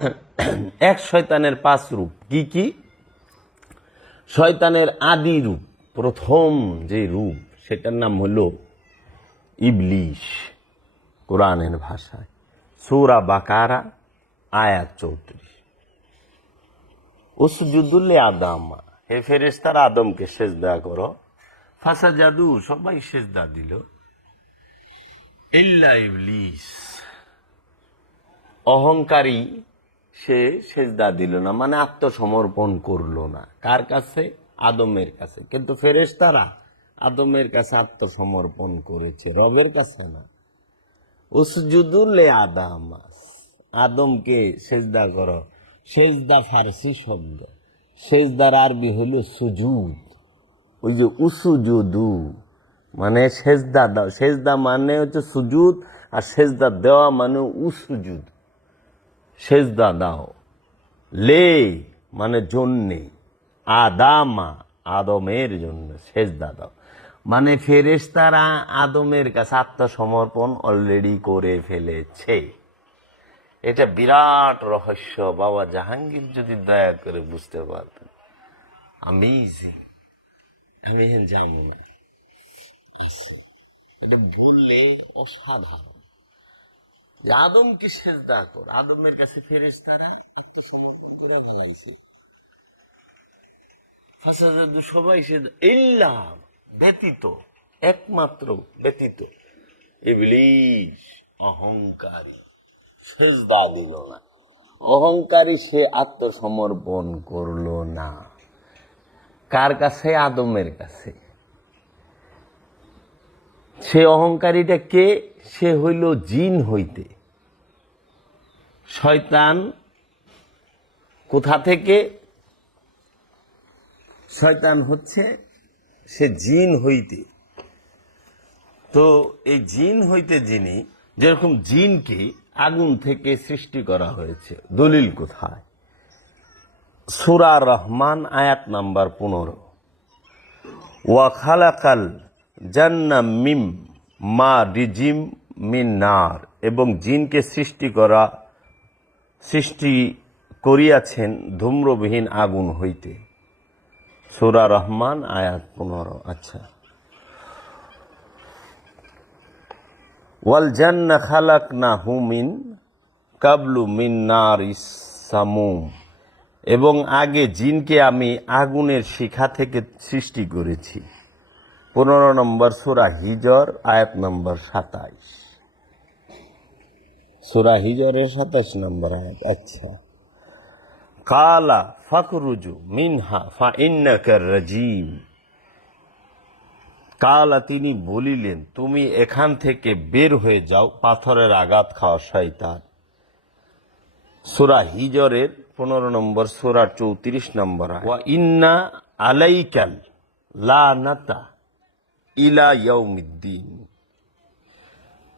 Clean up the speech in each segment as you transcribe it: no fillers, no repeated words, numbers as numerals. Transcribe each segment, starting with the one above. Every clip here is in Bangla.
এক শয়তানের 5 রূপ কি কি? শয়তানের আদি রূপ, প্রথম যে রূপ সেটার নাম হলো ইবলিশ। কোরআনের ভাষায় সূরা বাকারা আয়াত 34। উসজুদু লিআদামা, হে ফেরেশতারা আদমকে সিজদা করো। ফাসাজাদু, সবাই সিজদা দিল। ইল্লা ইবলিস, অহংকারী সে সিজদা দিল না, মানে আত্মসমর্পণ করলো না। কার কাছে? আদমের কাছে। কিন্তু ফেরেশতারা আদমের কাছে আত্মসমর্পণ করেছে, রবের কাছে না। উসজুদু লিআদামা, আদমকে সিজদা করো। সিজদা ফারসি শব্দ, সিজদার আরবি হলো সুজুদ। ওই যে উসুজুদু মানে সেজদা দাও, সেজদা মানে হচ্ছে সুজুদ, আর সেজদা দেওয়া মানে উসুজুদ। সেজদা দাও। লে মানে জন্যে, আদামা আদমের জন্য সেজদা দাও, মানে ফেরেশতারা আদমের কাছে আত্মসমর্পণ অলরেডি করে ফেলেছে। এটা বিরাট রহস্য, বাবা জাহাঙ্গীর যদি দয়া করে বুঝতে পারতেন। আমেজিং, আমি জানি না, এটা বললে অসাধারণ। যে আদমকে সেজদা কর, আদমের কাছে ফেরেশতারা সমর্পণ করে বানাইছে। ফাসাজাদু, সবাই সেজদা, ইল্লা ব্যতীত, একমাত্র ব্যতীত ইবলিস অহংকারী, সেজদা দিল না। অহংকারী সে আত্মসমর্পণ করলো না। কার কাছে? আদমের কাছে। সে অহংকারীটা কে? সে হইল জিন হইতে। শয়তান কোথা থেকে? শয়তান হচ্ছে সে জিন হইতে। তো এই জিন হইতে যিনি, যেরকম জিনকে আগুন থেকে সৃষ্টি করা হয়েছে, দলিল কোথায়? সূরা রহমান আয়াত নাম্বার 15। ওয়া খালাকাল জান্না মিম মা রিজিম মিন নার, এবং জিনকে সৃষ্টি করিয়াছেন ধূম্রবিহীন আগুন হইতে। সূরা রহমান আয়াত 15। আচ্ছা, ওয়াল জান্না খালাকনাহু মিন কাবলু মিন নারিস সামুম, এবং আগে জিনকে আমি আগুনের শিখা থেকে সৃষ্টি করেছি। 15 নম্বর সূরা হিজর আয়াত নম্বর 27। সূরা হিজরের 27 নম্বর আয়াত। আচ্ছা, কালা ফাকরুজু মিনহা ফাইন্নাকা রাজিম, কালা তিনি বলিলেন, তুমি এখান থেকে বের হয়ে যাও, পাথরের আঘাত খাওয়া শয়তান। সূরা হিজরের 15 নম্বর সূরা 34 নম্বর আয়াত। ওয়া ইন্না আলাইকাল লানাতা ইলা ইয়াউমিদ্দিন,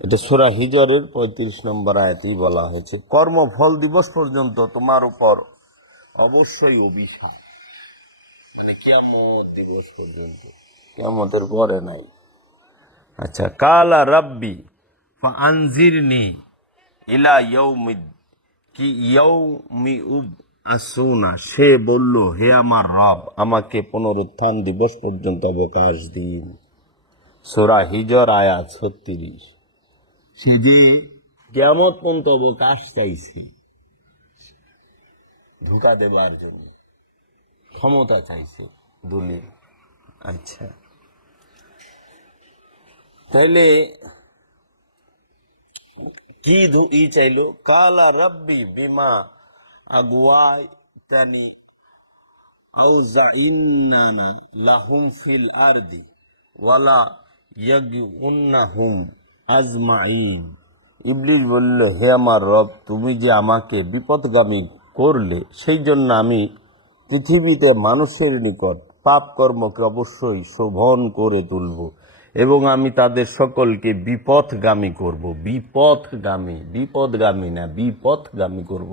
এটা সূরা হিজরের 35 নম্বর আয়াতেই বলা হয়েছে। কর্মফল দিবস পর্যন্ত তোমার উপর অবশ্যই অভিশাপ, মানে কিয়ামত দিবস পর্যন্ত, কিয়ামতের পরে নাই। আচ্ছা, কালা রাব্বি ফাআনজিরনি ইলা ইয়াউমিউবআসুনা, সে বলল, হে আমার রব, আমাকে পুনরুত্থান দিবস পর্যন্ত অবকাশ দিন। সূরা হিজর আয়াত 36। সে যে কিয়ামত পর্যন্ত অবকাশ চাইছে, ধোঁকা দেবার জন্য ক্ষমতা চাইছে, দলিল। আচ্ছা, তাহলে কি চাইলো? কালা রাব্বি বিমা আগুয়াইতানি আউযাইন্নানা লাহুম ফিল আরদি ওয়ালা ইয়াগউন্নাহুম আজমাইন। ইবলিস বলল, হে আমার রব, তুমি যে আমাকে বিপদগামী করলে, সেই জন্য আমি পৃথিবীতে মানুষের নিকট পাপ কর্মকে অবশ্যই শোভন করে তুলব, এবং আমি তাদের সকলকে বিপথগামী করব। বিপদগামী না, বিপথগামী করব।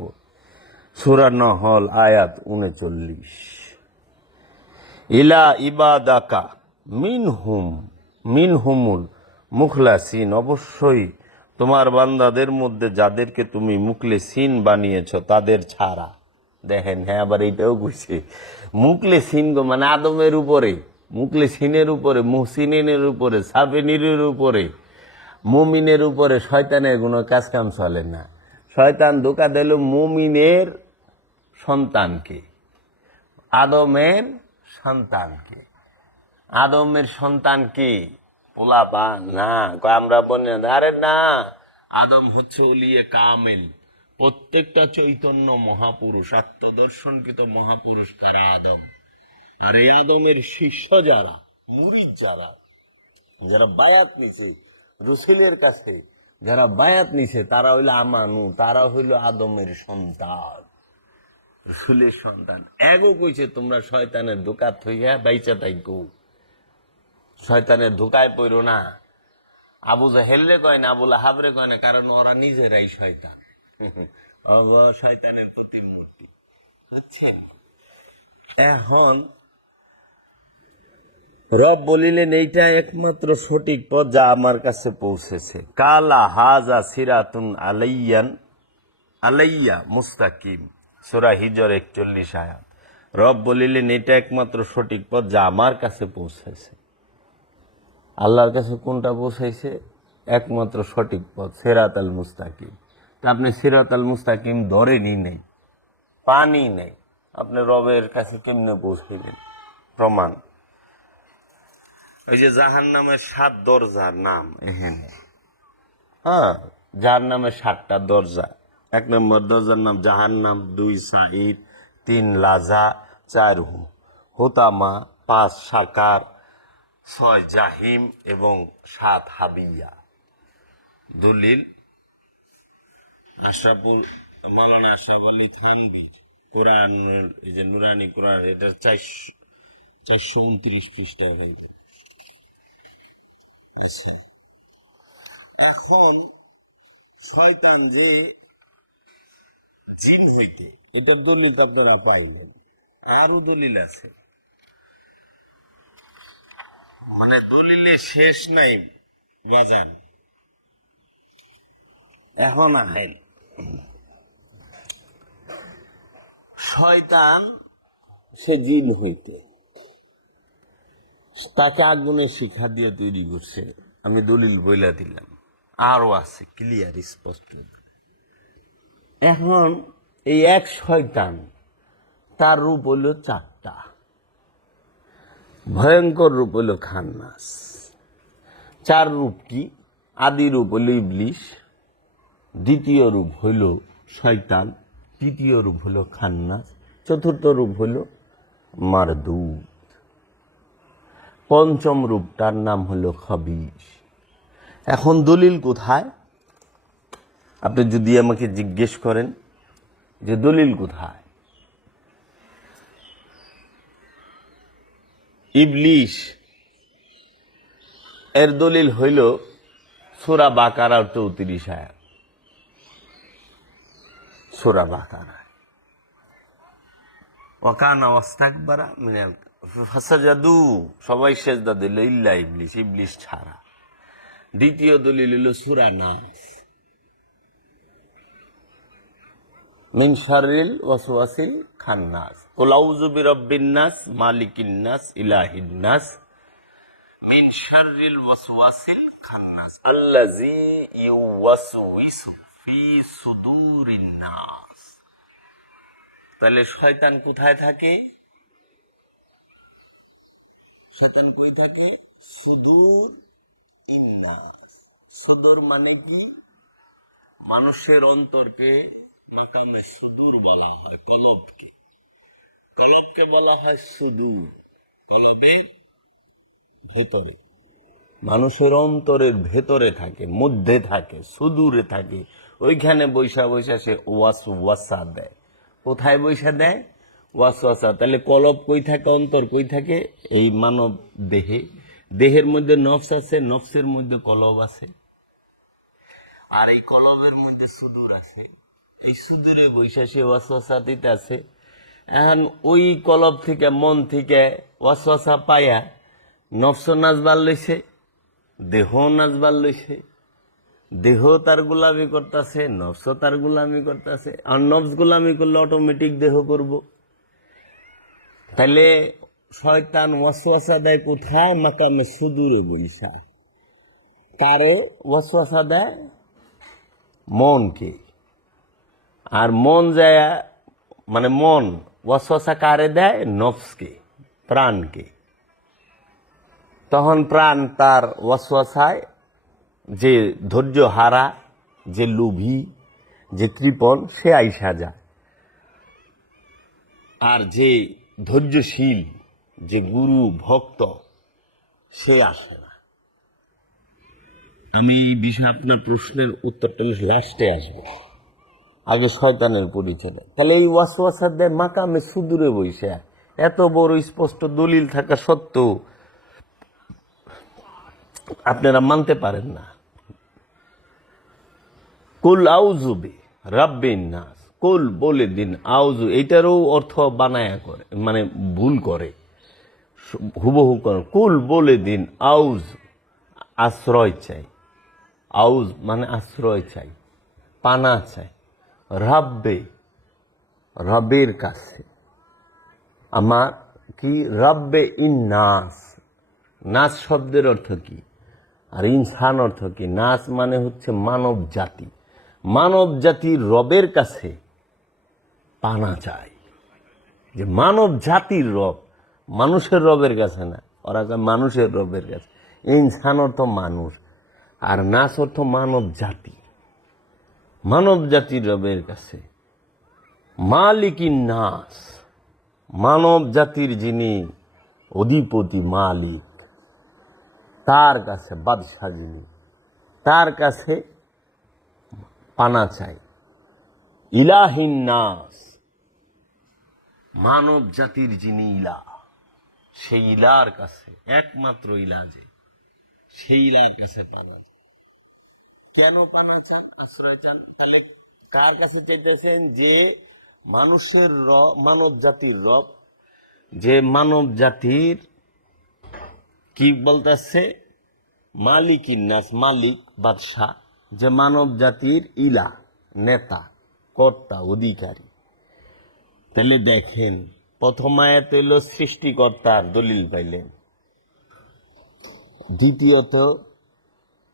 সূরা নহল আয়াত 39। ইলা ইবাদাকা মিনহুমুল মুখলাসিন, অবশ্যই তোমার বান্দাদের মধ্যে যাদেরকে তুমি মুখলেসিন বানিয়েছ তাদের ছাড়া। দেখেন, হ্যাঁ, আবার এইটাও কইছে মুখলেসিন গো, মানে আদমের উপরে, মুখলেসিনের উপরে, মুহসিনের উপরে, সাবেনির উপরে, মুমিনের উপরে শয়তানের কোনো কাজ কাম চলে না। শয়তান ধোঁকা দিল মুমিনের সন্তানকে, আদমের সন্তানকে। আদমের সন্তান কি পোলাবা না? আমরা বলি আরে না, আদম হচ্ছে ওলিয়ে কামিল, প্রত্যেকটা চৈতন্য মহাপুরুষ, আত্মদর্শনকৃত মহাপুরুষ তারা আদম। আর এই আদমের শিষ্য যারা, মুরিদ যারা, যারা বায়াত নিছে রসুলের কাছে, যারা বায়াত নিছে, তারা হইল আমানু, তারা হইল আদমের সন্তান, রসুলের সন্তান। এগো কইছে তোমরা শয়তানের ধোঁকা থইয়া বাইচা থাইকো, শয়তানের ধোঁকায় পড়ো না। আবু জাহেলরে কয় না, আবু লাহাবরে কয় না, কারণ ওরা নিজেরাই শয়তান, শয়তানের প্রতিমূর্তি। আচ্ছা, এখন রব বলিলেন এইটা একমাত্র সঠিক পথ যা আমার কাছে পৌঁছেছে। কালা হাজা সিরাতুন আলাইয়া মুস্তাকিম, সূরা হিজর 41 আয়াত। রব বলিলেন এটা একমাত্র সঠিক পথ যা আমার কাছে পৌঁছেছে। আল্লাহর কাছে কোনটা পৌঁছাইছে? একমাত্র সঠিক পথ, সিরাত আল মুস্তাকিম। তা আপনি সিরাত আল মুস্তাকিম ধরেনই নেই, পানি নেই, আপনি রবের কাছে কেমনে পৌঁছাইলেন? প্রমাণ, ওই যে জাহান্নামের 7 দরজার নাম এখানে, হ্যাঁ, যার নামে 7টা দরজা। 1 নম্বর দরজার নাম জাহান্নাম, 2 সাঈর, 3 লাজা, 4 হোতামা, 5 সাকার, 6 জাহিম এবং 7 হাবিয়া। দলিল মাওলানা আশরাফ আলী থানভী, কোরআন, এই যে নুরানি কোরআন, এটা 429 পৃষ্ঠায়। এখন শয়তান যে জিন হইতে, এটার দলিল আপনারা পাইলেন। আরো দলিল আছে, মানে দলিলে শেষ নাই বাজার। এখন আহেন, শয়তান সে জিন হইতে, তাকে আগুনের শিখা দিয়ে তৈরি করছে। আমি দলিল বইলা দিলাম, আরো আছে ক্লিয়ার স্পষ্ট। এখন এই এক শয়তান, তার রূপ হইল 4টা। ভয়ঙ্কর রূপ হইল খান্নাস। 4 রূপ কি? আদি রূপ হইল ইবলিশ, দ্বিতীয় রূপ হইল শয়তান, তৃতীয় রূপ হইল খান্নাস, চতুর্থ রূপ হইল মারদুদ, পঞ্চম রূপটার নাম হইল খবিশ। এখন দলিল কোথায়? আপনি যদি আমাকে জিজ্ঞেস করেন যে দলিল কোথায়, ইবলিশ এর দলিল হইল সূরা বাকারা 34 আয়াত। সূরা বাকারা, ওয়াকানা ওয়াস্তাকবারা মিনাল ফাসাজাদু, সবাই সেজদা দিল ইল্লা ইবলিস, ইবলিস ছাড়া। দ্বিতীয় দলিল হইল সূরা নাস, মিন শাররিল ওয়াসওয়াসিল খান্নাস, কুল আউযু বিরাব্বিন নাস, মালিকিন নাস, ইলাহিন নাস, মিন শাররিল ওয়াসওয়াসিল খান্নাস আল্লাযী ইউওয়াসউইসু ফি সুদুরিন নাস। তাহলে শয়তান কোথায় থাকে? শয়তান কই থাকে? সুদূর ইন্নাস। সুদূর মানে কি? মানুষের অন্তরকে নাকামে সুদূর বলা হয়, কলবকে। কলবকে বলা হয় সুদূর, কলবের ভেতরে, মানুষের অন্তরের ভেতরে থাকে, মধ্যে থাকে, সুদূরে থাকে। ওইখানে বৈশা বৈশা সে ওয়াসওয়াসা দেয়। কোথায় বৈশা দেয়? ওয়াসওয়াসা। তাহলে কলব কই থাকে, অন্তর কই থাকে? এই মানব দেহে। দেহের মধ্যে নফস আছে, নফসের মধ্যে কলব আছে, আর এই কলবের মধ্যে সুদূর আছে। এই সুদূরে বৈশা সে ওয়াসওয়াসা দিতে আছে। এখন ওই কলব থেকে, মন থেকে ওয়াসওয়াসা পায়া নফস নাচবার লইছে, দেহ নাচবার লইছে, দেহ তার গোলামি করতেছে, নফস তার গোলামি করতেছে। আর নফস গোলামি করলে অটোমেটিক দেহ করব। তাহলে শয়তান ওয়াসওয়াসা দেয় কোথায়? মাকামে সুদূরে বৈশায়। কারে ওয়াসওয়াসা দেয়? মনকে। আর মন যায়, মানে মন ওয়াসওয়াসা কারে দেয়? নফসকে, প্রাণকে। তখন প্রাণ তার ওয়াসওয়াসায়, যে ধৈর্য হারা, যে লোভী, যে কৃপণ, সে আইসা যায়। আর যে ধৈর্যশীল, যে গুরু ভক্ত, সে আসে না। আমি এই বিষয়ে আপনার প্রশ্নের উত্তরটা লাস্টে আসবো, আগে শয়তানের পরিচয়। তাহলে এই ওয়াসওয়াসা দেয় মাকামে সুদূরে বইসে। এত বড় স্পষ্ট দলিল থাকা সত্ত্বেও আপনারা মানতে পারেন না। কুল আউযু বি রাব্বিন নাস, কুল বলে দিন, আউযু এইটারও অর্থ বানায়া করে, মানে ভুল করে, হুবহু করে। কুল বলে দিন, আউজ আশ্রয় চাই, আউজ মানে আশ্রয় চাই, পানা চাই, রাব্বে রবের কাছে আমার, কি রাব্বে ইন নাস। নাস শব্দের অর্থ কি আর ইনসান অর্থ কি? নাস মানে হচ্ছে মানব জাতি। মানব জাতির রবের কাছে পানা চাই। যে মানব জাতির রব, মানুষের রবের কাছে না, ওরা মানুষের রবের কাছে। ইনসান অর্থ মানুষ, আর নাস অর্থ মানব জাতি। মানব জাতির রবের কাছে, মালিকিন নাস, মানব জাতির যিনি অধিপতি, মালিক, তার কাছে, বাদশা যিনি, তার কাছে পানা চাই। ইলাহিন নাস, মানব জাতির যিনি ইলা, সেই ইলার কাছে, একমাত্র ইলা যে, সেই ইলার কাছে পানা চাই। কেন পানা চান, আশ্রয় চান? তাহলে কার কাছে চাইতেছেন? যে মানুষের রব, মানব জাতির রব, যে মানব জাতির কি বলতেছে? মালিকিন নাস, মালিক, বাদশাহ, যে মানব জাতির ইলা, নেতা, কর্তা, অধিকারী। তাহলে দেখেন, প্রথম আয়াতে হলো সৃষ্টিকর্তার দলিল পাইলেন, দ্বিতীয়ত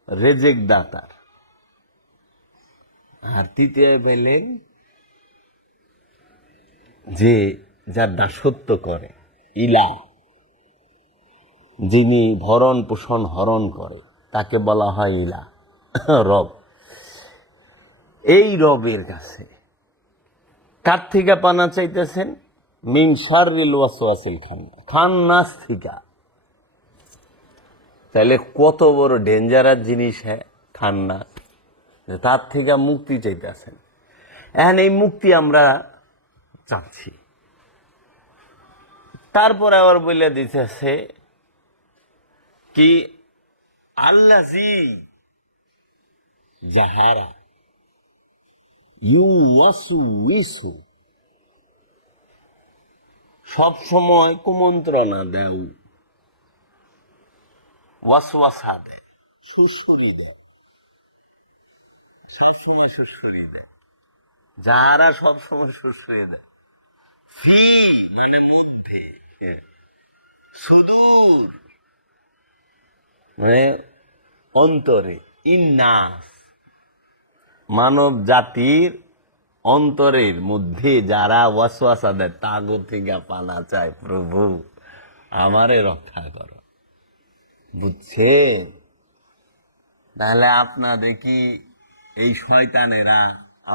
রেজেক দাতার, আর তৃতীয় পাইলেন যে যার দাসত্ব করে, ইলা, যিনি ভরণ পোষণ হরণ করে, তাকে বলা হয় ইলা, রব। এই রবের কাছে কার থেকে পানা চাইতেছেন? মিন শাররিল ওয়াসওয়াসিল খান্নাস থেকে। তাহলে কত বড় ডেঞ্জারাস জিনিস হ্যাঁ খান্নাস, তার থেকে মুক্তি চাইতেছেন। এখন এই মুক্তি আমরা চাচ্ছি। তারপরে আবার বলে দিতেছে কি, আল্লাযী যাহারা ইউওয়াসউইসু, সব সময় কুমন্ত্রণা দেও, ওয়াসওয়াসা দেয়, সুসরি দেয়, সবসময় সুসরি দেয়। যারা সবসময় সুসরি দেয়, ফি মানে মধ্যে, সুদূর মানে অন্তরে, ইন্নাস মানব জাতির অন্তরের মধ্যে যারা ওয়াসওয়াসা দেয়, তাগো থেকে পানা চায়, প্রভু আমারে রক্ষা করো। বুঝছেন? তাহলে আপনাদের কি এই শয়তানেরা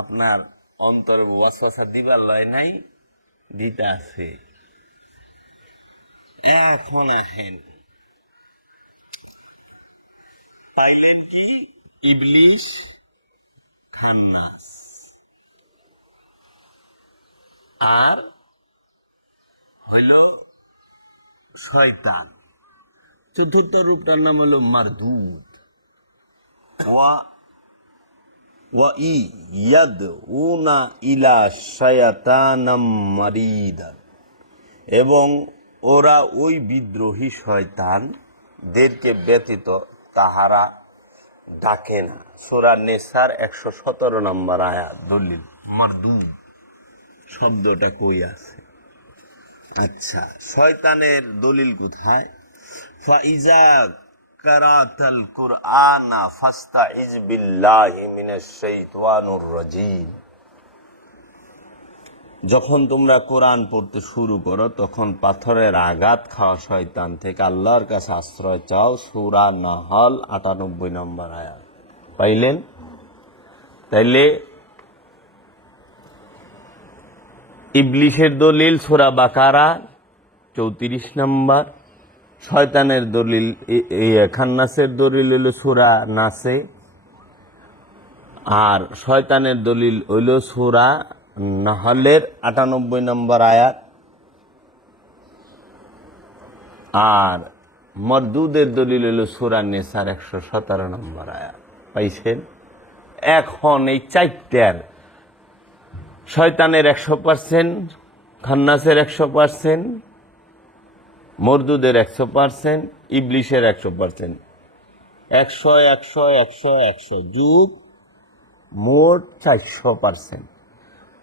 আপনার অন্তরে ওয়াসওয়াসা দিবার লয় নাই? দিতে আছে। এখন আহেন, পাইলেন কি? ইবলিশ, খান্নাস, আর হইল শয়তান। চতুর্থ রূপটার নাম হলো মারদুদ। ওয়া ওয়া ইয়াদউনা ইলা শায়াতানাম মারিদান, এবং ওরা ওই বিদ্রোহী শয়তানদেরকে ব্যতীত তাহারা ডাকে না। সূরা নিসার 117 নম্বর আয়াত দলিল মারদুদ শব্দটা কই আছে? আচ্ছা, শয়তানের দলিল কোথায়? ফাইজা কারাতাল কুরআনা ফাস্তাইজ বিল্লাহি মিনাশ শাইতানির রাজিম। যখন তোমরা কোরআন পড়তে শুরু করো তখন পাথরের আঘাত খাওয়া শয়তান থেকে আল্লাহর কাছে আশ্রয় চাও। সূরা নাহল 98 নম্বর আয়াত পাইলেন? তাইলে ইবলিশের দলিল সূরা বাকারা 34 নম্বর, শয়তানের দলিল খান্নাসের দলিল হইল সূরা নাসে, আর শয়তানের দলিল হইল সূরা নাহলের 98 নম্বর আয়াত, আর মরদুদের দলিল হইল সূরা নিসার 117 নম্বর আয়াত। পাইছেন? এখন এই চারটার শয়তানের 100%, খান্নাসের 100%, মরদুদের 100%, ইবলিশের 100%, 100 100 100 100 যুগ মোট 400%।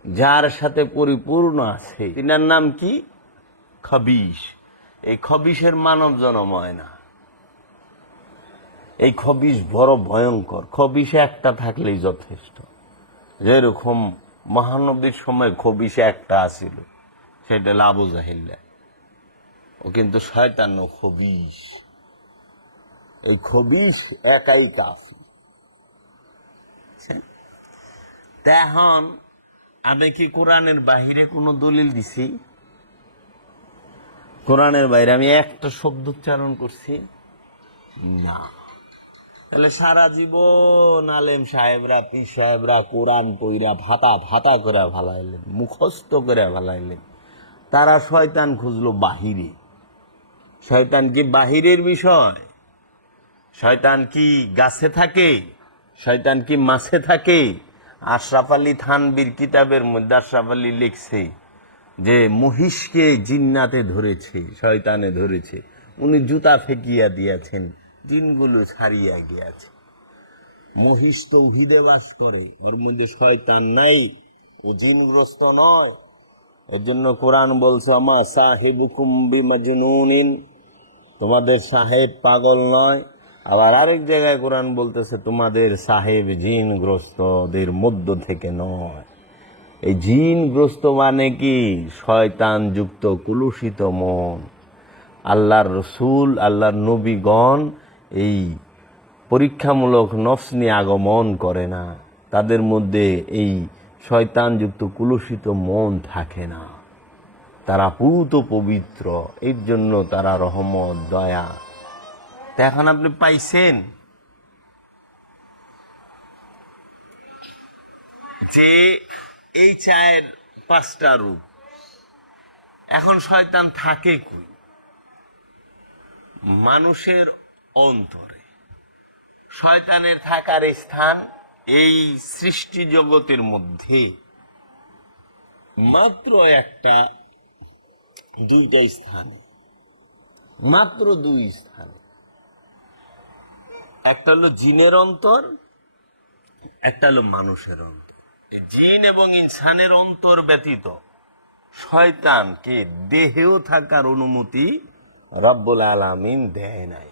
যার সাথে পরিপূর্ণ আছে তিনার নাম কি? খবিশ। এই খবিশের মানব জন্ম হয় না। এই খবিশ বড় ভয়ঙ্কর। খবিশে একটা থাকলেই যথেষ্ট। যেরকম মহানবীর সময় খবিশে একটা আছিল, সেটা হলো আবু জাহিল। ও কিন্তু শয়তান ও খবিশ। এই খবিশ একাই কাফি। এখন আমি কি কোরআনের বাহিরে কোনো দলিল দিছি? কোরআনের বাইরে আমি একটা শব্দ উচ্চারণ করছি না। তাহলে সারা জীবন আলেম সাহেবরা, পীর সাহেবরা কোরআন পইরা ভাতা ভাতা করে ভালাইলেন, মুখস্থ করে ভালাইলেন, তারা শয়তান খুঁজলো বাহিরে। শয়তান কি বাহিরের বিষয়? শয়তান কি গাছে থাকে? শয়তান কি মাছে থাকে? আশরাফ আলী থানবীর কিতাবের মধ্যে আশরাফ আলী লিখছে যে মহিষকে জিন্নাতে ধরেছে, শয়তানে ধরেছে, উনি জুতা ফেকিয়া দিয়েছেন, জিনগুলো ছাড়িয়া গিয়াছে। মহিষ তৌহিদে বাস করে, ওর মধ্যে শয়তান নাই, ও জিনগ্রস্ত নয়। এর জন্য কোরআন বলছে আমা সাহিবুকুম বিমাজনুনিন, তোমাদের সাহেব পাগল নয়। আবার আরেক জায়গায় কোরআন বলতেছে তোমাদের সাহেব জিনগ্রস্তদের মধ্য থেকে নয়। এই জিনগ্রস্ত মানে কি? শয়তান যুক্ত কুলুষিত মন। আল্লাহর রসুল, আল্লাহর নবীগণ এই পরীক্ষামূলক নফস নিয়ে আগমন করে না। তাদের মধ্যে এই শয়তান যুক্ত কুলুষিত মন থাকে না। তারা পুত পবিত্র, এর জন্য তারা রহমত, দয়া। তা এখন আপনি পাইছেন যে এই চায়ের 5টা রূপ। এখন শয়তান থাকে কই? মানুষের অন্তরে। শয়তানের থাকার স্থান এই সৃষ্টি জগতের মধ্যে মাত্র দুইটা স্থানে, মাত্র 2 স্থানে। একটা হলো জিনের অন্তর, একটা হলো মানুষের অন্তর। জিন এবং ইনসানের অন্তর ব্যতীত শয়তানকে দেহেও থাকার অনুমতি রব্বুল আলামিন দেয় নাই।